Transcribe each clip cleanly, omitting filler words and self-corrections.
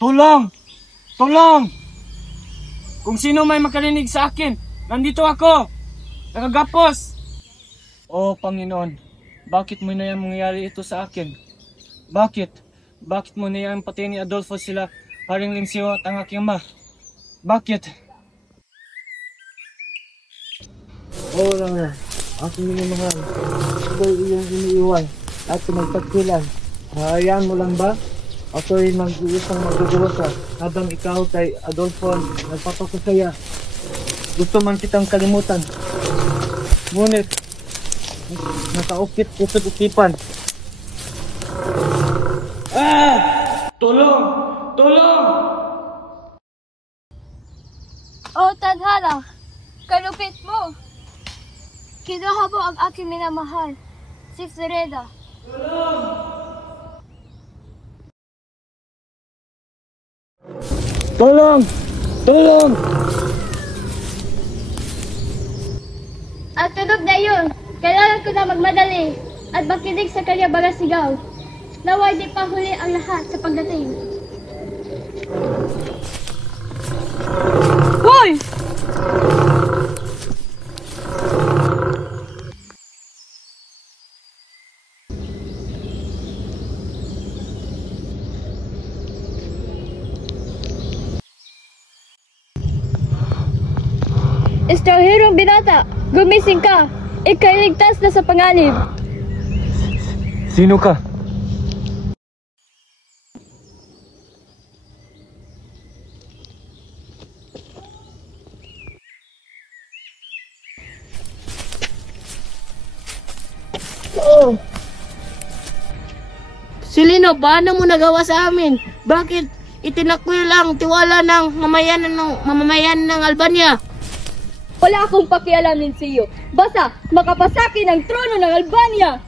Tulong! Tulong! Kung sino may makarinig sa akin, nandito ako! Nakagapos! Oh, Panginoon, bakit mo na yan mangyayari ito sa akin? Bakit? Bakit mo na yan pati ni Adolfo sila, Haring Linsio at ang aking ama? Bakit? Oh, Rana, aking minamahal, ako'y iyong iniiwan at pinagpagkilan. Hayaan mo lang ba? Ako'y mag-iisang magdudusa habang ikaw kay Adolfo nagpapakusaya. Gusto man kitang kalimutan. Ngunit, nakaukit usap-usipan. Tulong! Tulong! Oh, tadhana! Kalupit mo! Kinuha mo ang aking minamahal, si Sereda. Tulong! Tulong! At tunog na yun, kailangan ko na magmadali at makinig sa kanya mga sigaw. Naway di pa huli ang lahat sa pagdating. Hoy! Estrangerong binata, gumising ka! Ika'y ligtas na sa panganib! Sino ka? Oh. Silino, paano mo nagawa sa amin? Bakit itinakwil ang tiwala ng mamamayan ng Albania? Wala akong pakialam din sa iyo. Basta makapasakin ang trono ng Albania!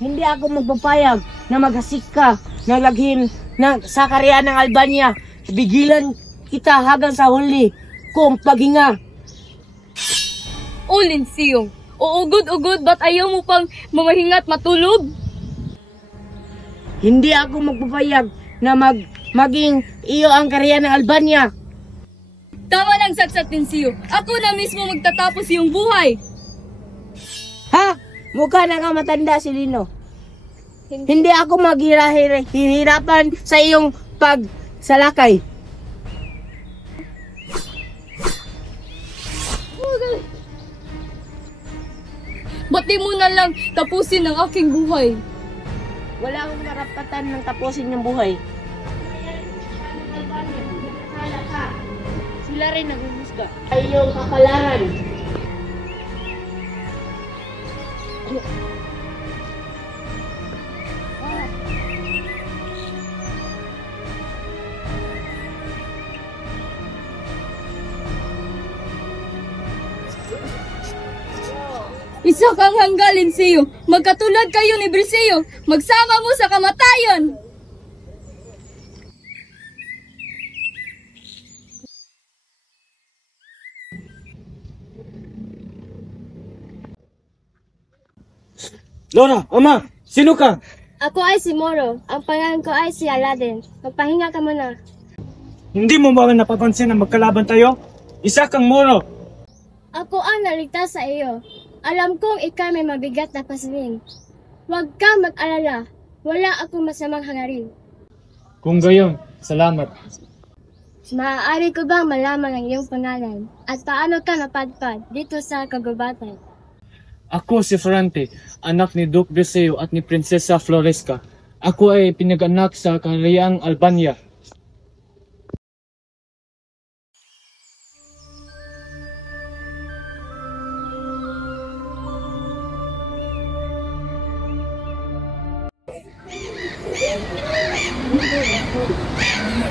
Hindi ako magpapayag na maghasik ka ng laghin sa karyaan ng Albania. Bigilan kita hanggang sa huli kung paghinga. Ulin siyong, uugod-ugod ba't ayaw mo pang mamahingat matulog? Hindi ako magpapayag na maging iyo ang karyaan ng Albania. Tama ng saksat din siyo. Ako na mismo magtatapos iyong buhay. Ha? Mukha na ka matanda, Silino. Hindi ako maghihirapan sa iyong pagsalakay. Ba't di mo na lang tapusin ang aking buhay? Wala akong karapatan ng tapusin yung buhay. Sila rin naghuhusga. Ay yung kapalaran. Isa kang hanggalin siyo. Magkatulad kayo ni Briseo. Magsama mo sa kamatayon. Laura, Ama, sino ka? Ako ay si Moro. Ang pangalan ko ay si Aladdin. Magpahinga ka muna. Hindi mo ba napapansin na magkalaban tayo? Isa kang Moro. Ako ang naligtas sa iyo. Alam kong ikaw may mabigat na pasanin. Huwag ka mag-alala. Wala akong masamang hangarin. Kung gayon, salamat. Maaari ko bang malaman ang iyong pangalan? At paano ka napadpad dito sa kagubatan? Ako si Ferrante, anak ni Duke Briseo at ni Prinsesa Floresca. Ako ay pinag-anak sa Karayaang Albania.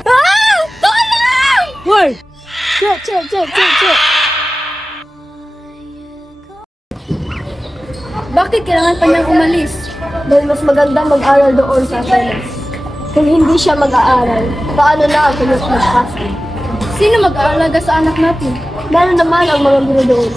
Ah! Tulong! Hoy! Che! Bakit kailangan pa niyang umalis? Dahil mas maganda mag-aral doon sa Atenas. Kung hindi siya mag-aaral, paano na ang kanyang mag-pasok? Sino mag-aalaga sa anak natin? Lalo naman ang mga guro doon.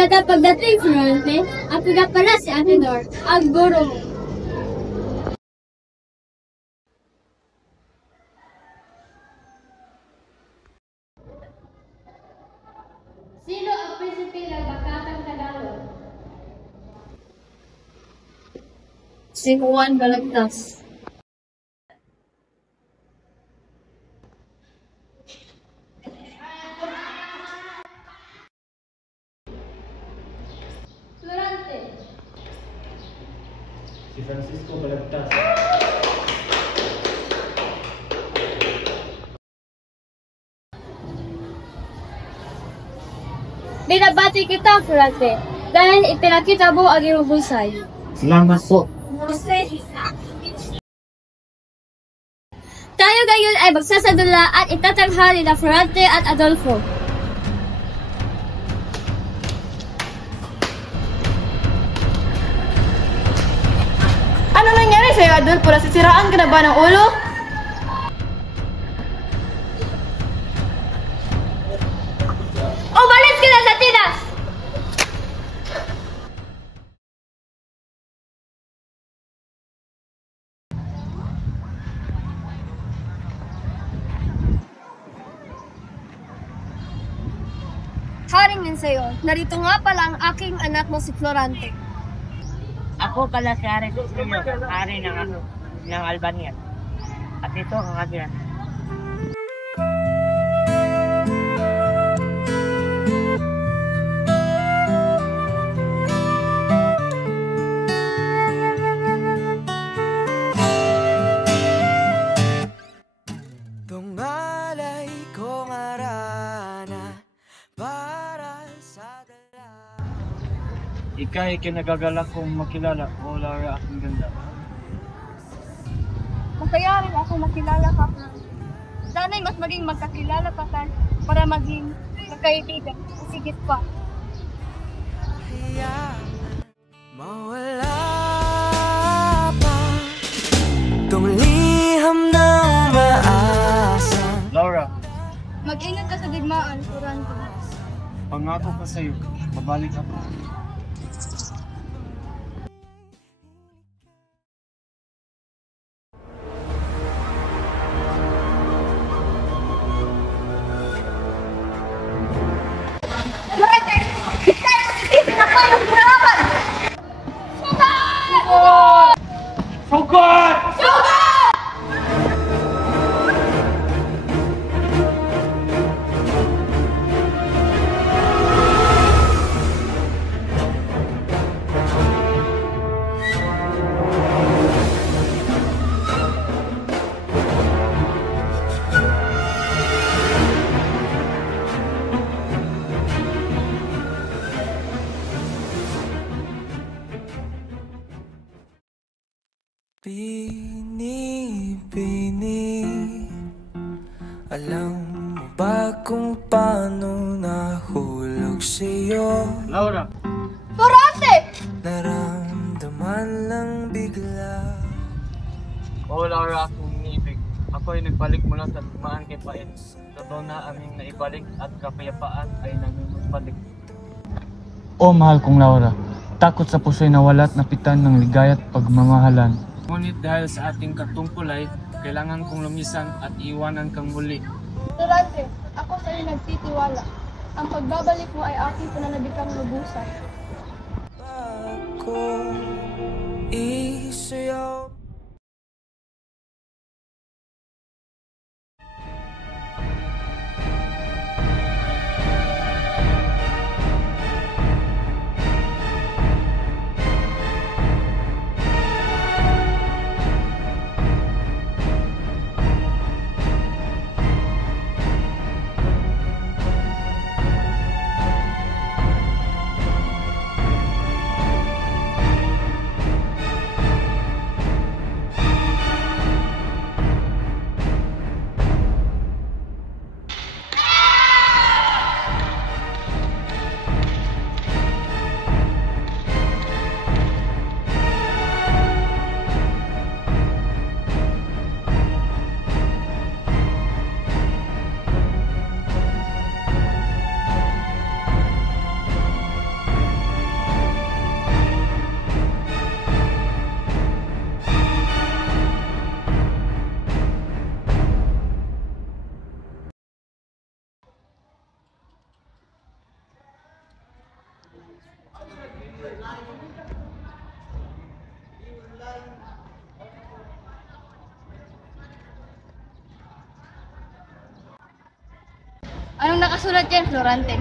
Maganda pagdating, Florante. Ako nga pala si Atenor, ang guro mo. Sino ang prinsipe ng Bakatang Tagalog? Si Juan Balagtas. Florante. Si Francisco Balagtas. Binabati kita, Florante, dahil ipinakita mo ang iyong husay. Salamat po. Tayo ngayon ay magsasadula at itatanghali na Florante at Adolfo. Ano nangyari sa'yo, Adolfo? Nasisiraan ka na ba ng ulo? Umalis ka na sa tinas! Haring din sa'yo, narito nga pala ang aking anak mo si Florante. Ako pala si Ari Cecilio, Ari ng Albania. At ito ang akin. Tungalay ko ngarana para sa dala. Ika'y kinagagalak kong makilala, o Laura, aking ganda. Masaya rin ako makilala ka, Florante. Sana'y mas maging magkakilala pa tayo para maging magkaibigan. Sigit pa. Mawala pa tong liham ng maasang. Laura, Mag-ingat ka sa digmaan, Florante. pangako ko sa'yo, babalik ako. Florante! Ikaw ang isipin na kayo ng harapan! Sugod! Bini-bini, alam mo ba kung paano nahulog sa'yo? Laura, Florante! Naramdaman lang bigla. o Laura, akong iniibig. Ako ay nagbalik mula sa digmaan kay Pain. Totoo na aming naibalik at kapayapaan ay nangingimbalik. O mahal kong Laura, takot sa puso'y nawalat napitan ng ligaya at pagmamahalan. Ngunit dahil sa ating katungkulay, kailangan kong lumisan at iwanan kang muli. Florante, ako sa iyo nagtitiwala. Ang pagbabalik mo ay aking pananabikang lubusan. Ako isayaw. Anong nakasulat dyan, Florante?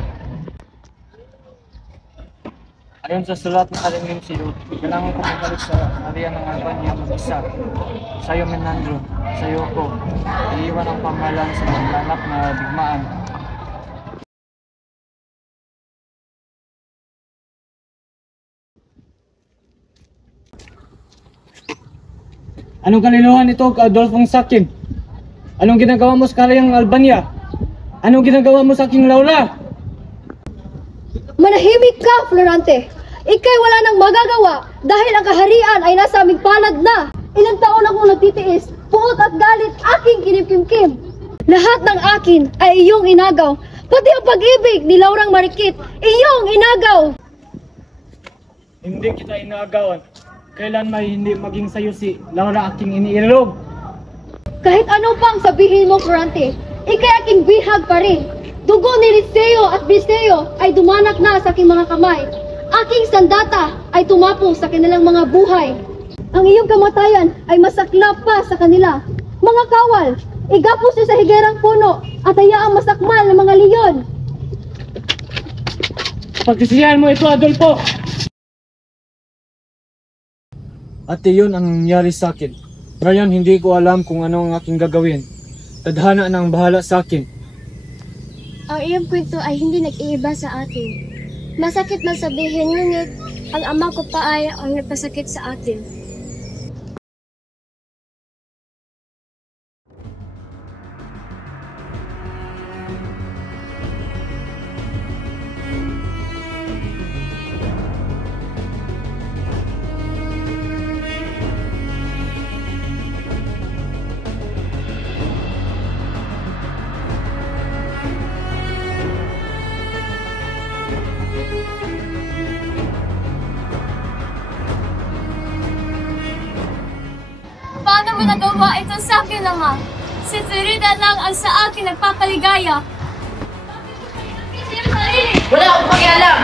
Ayon sa sulat ng Kalingin Siyo, kailangan ko bumalik sa area ng Albania mag-isa. Sa'yo, Menandro, sa'yo ko, iiwan ang pamahalaan sa maglanak na digmaan. Anong kaliluhan ito, Adolfong Sakim? Anong ginagawa mo sa karayang Albania? Anong ginagawa mo sa aking Laura? Manahimik ka, Florante! Ika'y wala nang magagawa dahil ang kaharian ay nasa aming palad na. Ilang taon akong nagtitiis, puot at galit, aking kinimkim-kim. Lahat ng akin ay iyong inagaw. Pati ang pag-ibig ni Laurang Marikit, iyong inagaw. Hindi kita inaagawan. Kailan may hindi maging sayo si Laura aking iniilog? Kahit ano pang sabihin mo, Florante, ika'y aking bihag pa rin. Dugo ni Liceo at Biseo ay dumanak na sa aking mga kamay. Aking sandata ay tumapong sa kanilang mga buhay. Ang iyong kamatayan ay masaklap pa sa kanila. Mga kawal, igapos niyo sa higerang puno at hayaang masakmal ng mga leon. Pagsisihan mo ito, Adolfo! At iyon ang nangyari sa akin. Ngayon hindi ko alam kung ano ang aking gagawin. Tadhana nang bahala sa akin. Ang iyong kwento ay hindi nag-iiba sa atin. Masakit man sabihin, ngunit ang ama ko pa ay ang nagpasakit sa atin. Paano mo nagawa ito sa akin, Ama? Si Frida lang ang sa akin nagpapaligaya. Wala akong pakialam!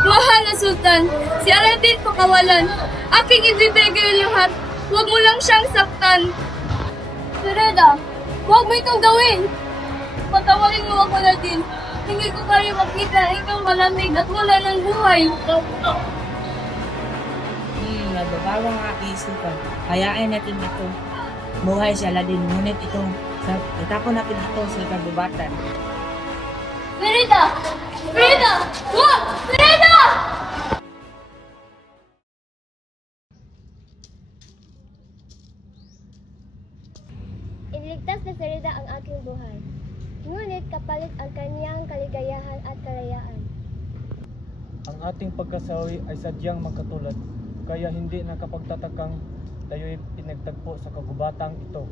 Mahal na Sultan, si Aladdin pakawalan. Aking ibibigay lahat. Huwag mo lang siyang saktan. Frida, huwag mo itong gawin. Patawarin mo ako, Aladdin. Hindi ko kayo makita na ikaw malamig at wala ng buhay. Nagbabago ang aking isipan. Hayaan natin ito. Buhay si Aladdin, ngunit itapon natin ito sa kagubatan. Frida! Frida! Huwag! Frida! Iniligtas ni Frida ang aking buhay. Ngunit kapalit ang kanyang kaligayahan at kalayaan. Ang ating pagkasawi ay sadyang magkatulad, kaya hindi nakapagtatakang tayo'y pinagtagpo sa kagubatang ito.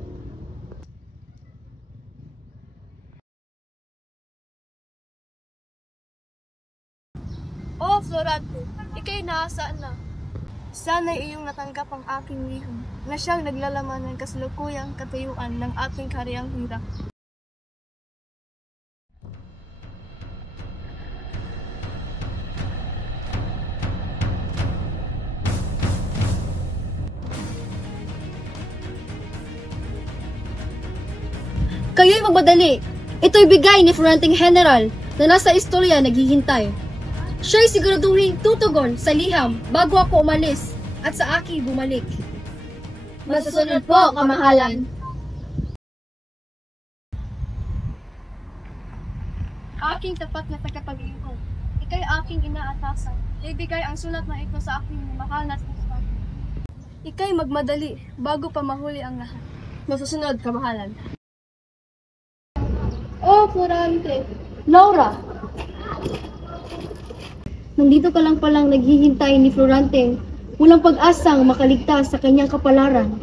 Oh, Florante, ika'y naasaan na. Sana'y iyong natanggap ang aking liham na siyang naglalaman ng kasalukuyang katayuan ng ating karyang hirap. Kayo'y magmadali. Ito'y bigay ni Florentine General na nasa istorya naghihintay. Siya'y siguraduhin tutugon sa liham bago ako umalis at sa akin bumalik. Masusunod po, kamahalan. Aking tapat na tagapag-iwan. Ika'y aking inaatasan. Ibigay ang sulat na ito sa aking mahal na sasakyan. Ika'y magmadali bago pa mahuli ang lahat. Masusunod, kamahalan. Oh, Florante. Laura. Nandito ka lang palang naghihintay ni Florante. Walang pag-asang makaligtas sa kanyang kapalaran.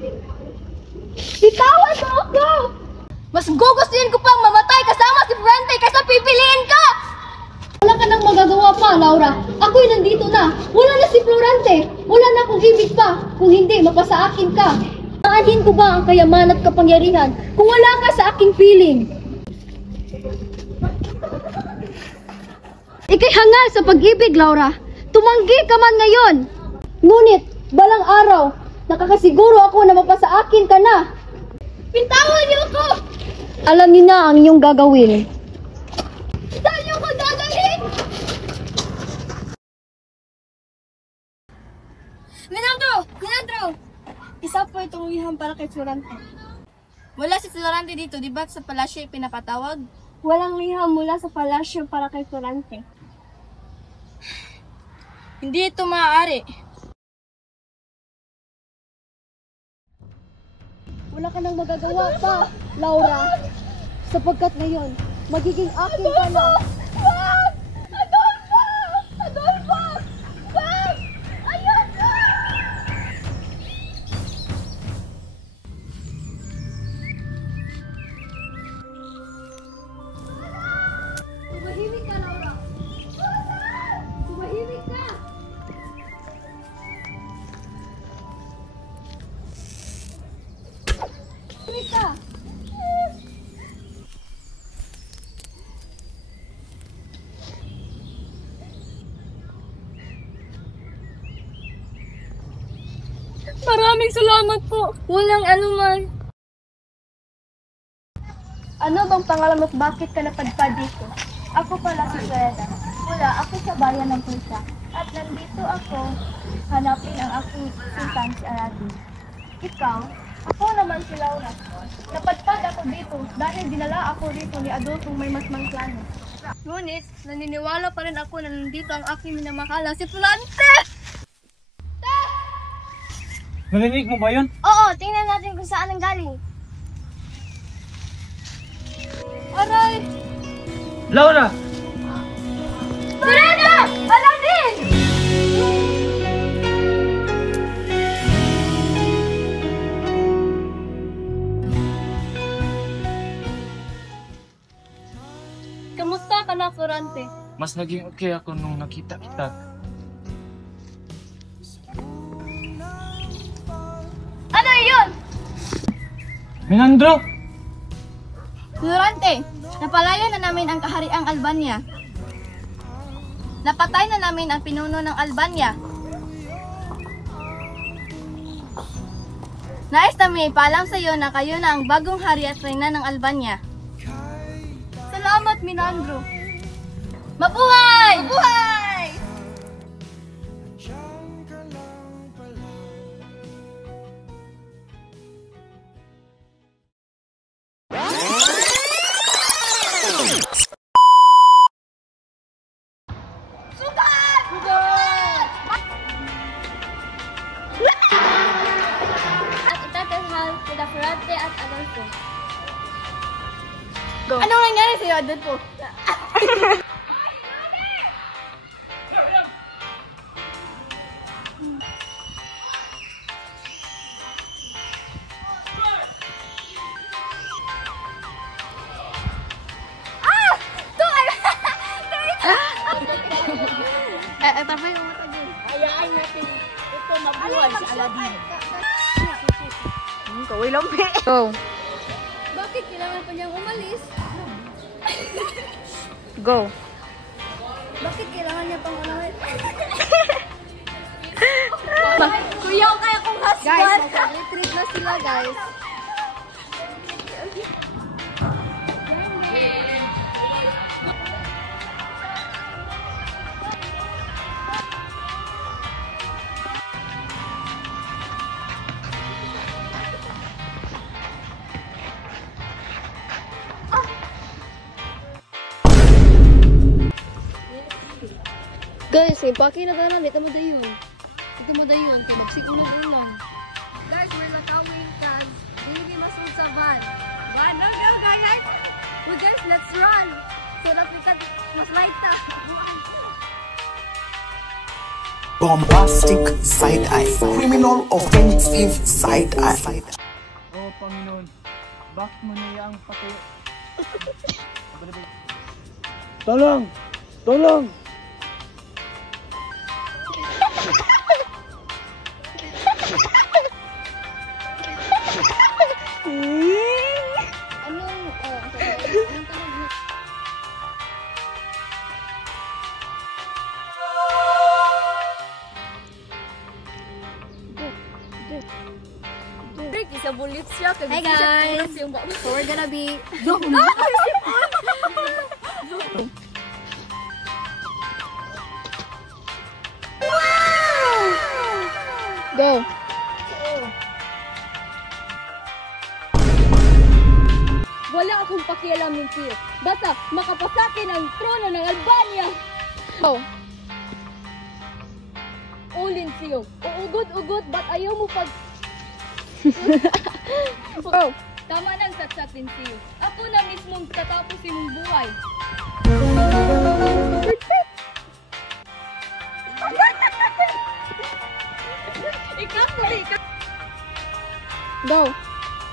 Bitawan mo ako! Mas gugustuhin ko pang mamatay kasama si Florante kaysa pipiliin ka! Wala ka nang magagawa pa, Laura. Ako'y nandito na. Wala na si Florante. Wala na akong ibig pa. Kung hindi, mapasa akin ka. Aanhin ko ba ang kayaman at kapangyarihan kung wala ka sa aking piling? Ika'y hangal sa pag-ibig, Laura. Tumanggi ka man ngayon. Ngunit, balang araw, nakakasiguro ako na mapasa akin ka na. Pintawan niyo ako! Alam niyo na ang inyong gagawin. Saan niyo ko dadalhin? Minandro! Isa po itong liham para kay Florante. Wala si Florante dito, di ba sa palasyo pinapatawag? Walang liham mula sa palasyo para kay Florante. Hindi ito maaari. Wala ka nang magagawa pa, Laura. Sapagkat ngayon, magiging akin ka na. Tumahimik ka, Laura. Tumahimik ka. Tumahimik ka. Maraming salamat po. Walang anuman. Ano bang pangalan mo at bakit ka napadpad dito? Ako pala si Freda. Mula ako sa bayan ng Pulsa. At nandito ako hanapin ang aking sultan si Aradin. Ikaw, ako naman si Laura. Napadpad ako dito dahil dinala ako dito ni Adolfo may masmang plano. Ngunit, naniniwala pa rin ako na nandito ang aking minamahal si Florante! Narinig mo ba yun? Oo, tingnan natin kung saan ang galing. Aray! Laura! Freda! Aladin! Kamusta ka na, Florante? Mas naging okay ako nung nakita kita. Ano yun? Minandro! Florante, napalaya na namin ang kahariang Albania. Napatay na namin ang pinuno ng Albania. Nais namin ipaalam sa iyo na kayo na ang bagong hari at reyna ng Albania. Salamat, Minandro. Mabuhay! Mabuhay! At itatalhal sila Florante at Adolfo. Anong nangyari sa'yo, Adolfo? Tapos yung mata dun. Hayaan natin ito mabuhay si Aladin. Go. Bakit kailangan pa niyang umalis? Go. Bakit kailangan niya pang umalis? Kuya, kaya kong husband. Guys, mag-retreat na sila, guys. Guys, may paki na tanan, dito mo dayon. Dito mo dayon, kay magsikunod ulang. Guys, we're lakawin cause hindi masud sa van. Van, no, guys. Well, guys, let's run so that we can mas light na. Bombastic side eye, criminal offensive side eye. Oh, Panginoon, bakit mo niya ang patay? Tolong! Tolong! nabulit siya. Hi guys! Yung So we're gonna be... Go! Wala akong pakialam ng tiyo. Basta makapasakin ang trono ng Albania. Oh. Ulin siyo. Uugod-ugod, ba't ayaw mo pag... Oh. Tama nang satsatin siyo. Ako na mismong tatapos imong buhay. Go!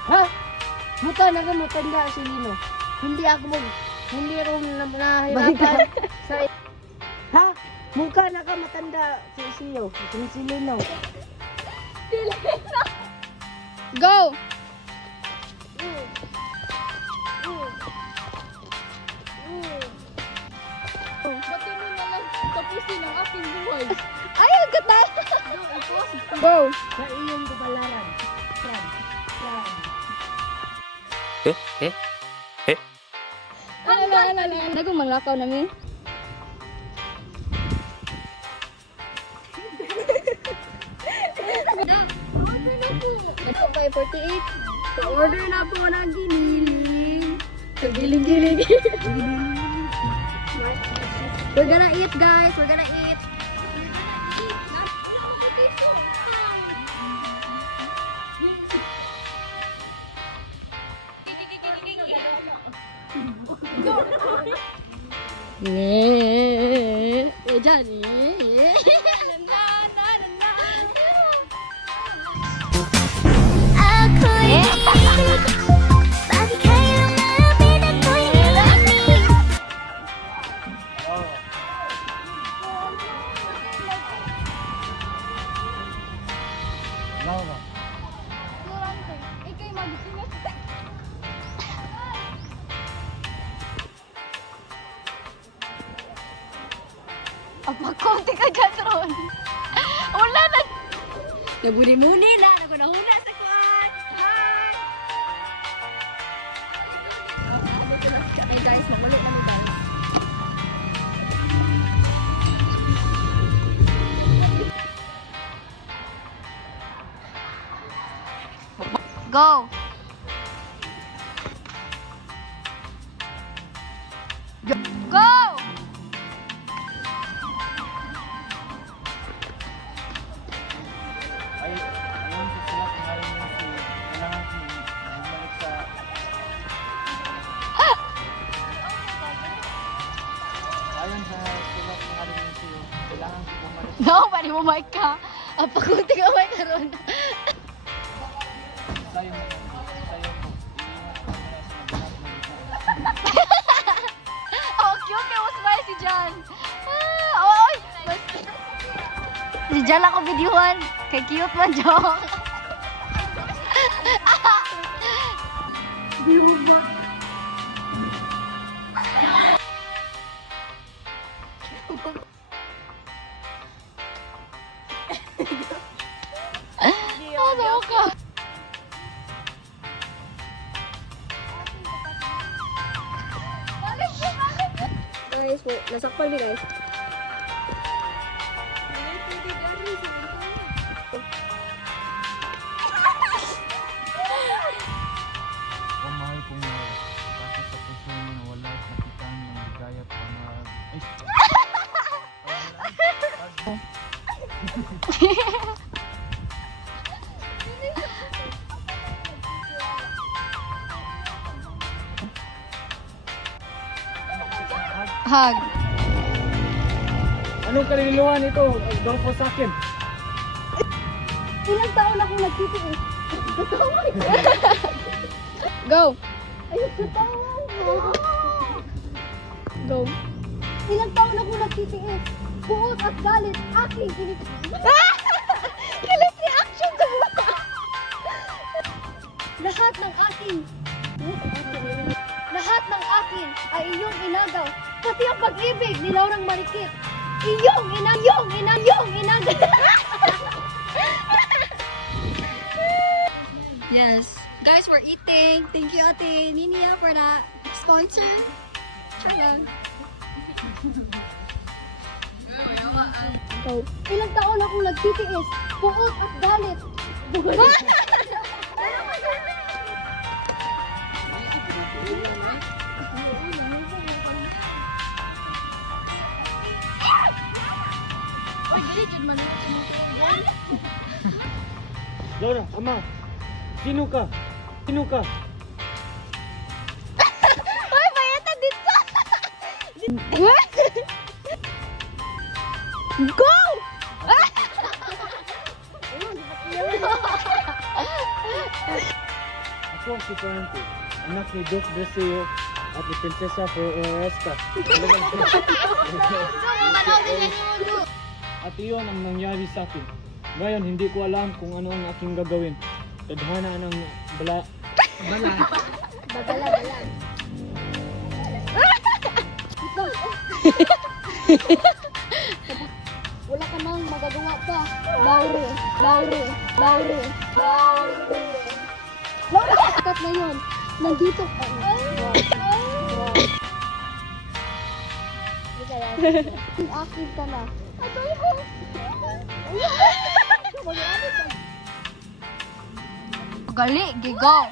Ha? Buta na ka matanda si Lino. Hindi ako nahirapan sa... Ha? Mukha na ka matanda si Lino. Go! Ba't mo na lang tapusin ang aking buhay? Ayaw ka na! Go! Sa iyong kabalaran. Nagong manglakaw namin. Okay, 48. Order na po ng giniling. So, giling-giling. We're gonna eat, guys. We're gonna eat. Konti ka dyan, Ron. Wala na. Nabuli-muli na. Nagunahuna sa kwan. Hi! Hey guys, mamali na mo guys. Go! Go! Ayun sa sulat ng araw niya si kailangan bumalik sa... Ayun sa sulat ng araw niya si kailangan bumalik No, pwede mo mic ka. Pakunti ka mic ka ron. tayo mo. Oh, cute kay Usmay si Jan. Oy! Si Jan ako videohan. Kay cute man, Jong. Ano ka? Guys, nasakpal ni guys. Kamahal kong bakit sa puso niyo na wala at nakitaan ng ligaya at pamahal. Ay! Hug. Anong kaliliwan ito? Adolfo sa akin. Ilang taon akong nagtitiis. Go! Ayun sa taon. Go! Ilang taon akong nagtitiis. Buot at galit. Aking kinis. Kilit reaction ko! Lahat ng akin ay iyong inagaw. Pati ang pag-ibig ni Laurang Marikit. Iyong inagaw. Yes. Guys, we're eating. Thank you, Ate Ninia, for na sponsor. Tara. Okay. Ilang taon akong nagtitiis, puot at galit. Laura, ama, sino ka? Sino ka? Uy, bayata dito! Go! Ako si Parente, anak ni Doc Deseo at ni Prinsesa Floresta. At iyon ang nangyari sa akin. Ngayon, hindi ko alam kung ano ang aking gagawin. Tadhana ng bala. Wala ka nang magagawa pa. Laure. Kat na yun. Nandito ka. Akin ka na. Gali, gigaw.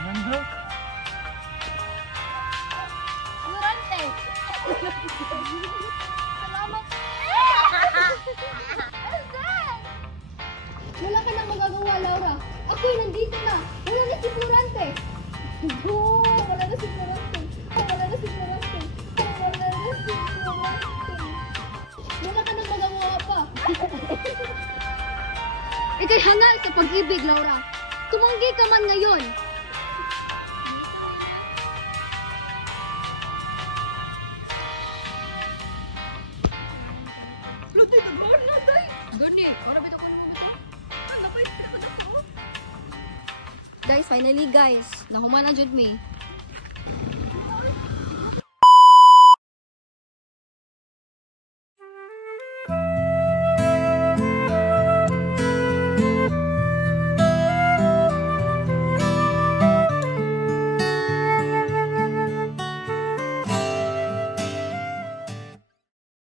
Nando? Durante. Salamat. Wala ka nang magagawa, Laura. Ako'y nandito na. Wala na si Florante. Wala na si Florante. Wala ka nang magagawa pa. Ika'y hangal sa pag-ibig, Laura. Tumanggi ka man ngayon. Guys, finally guys, nahuman na jud me.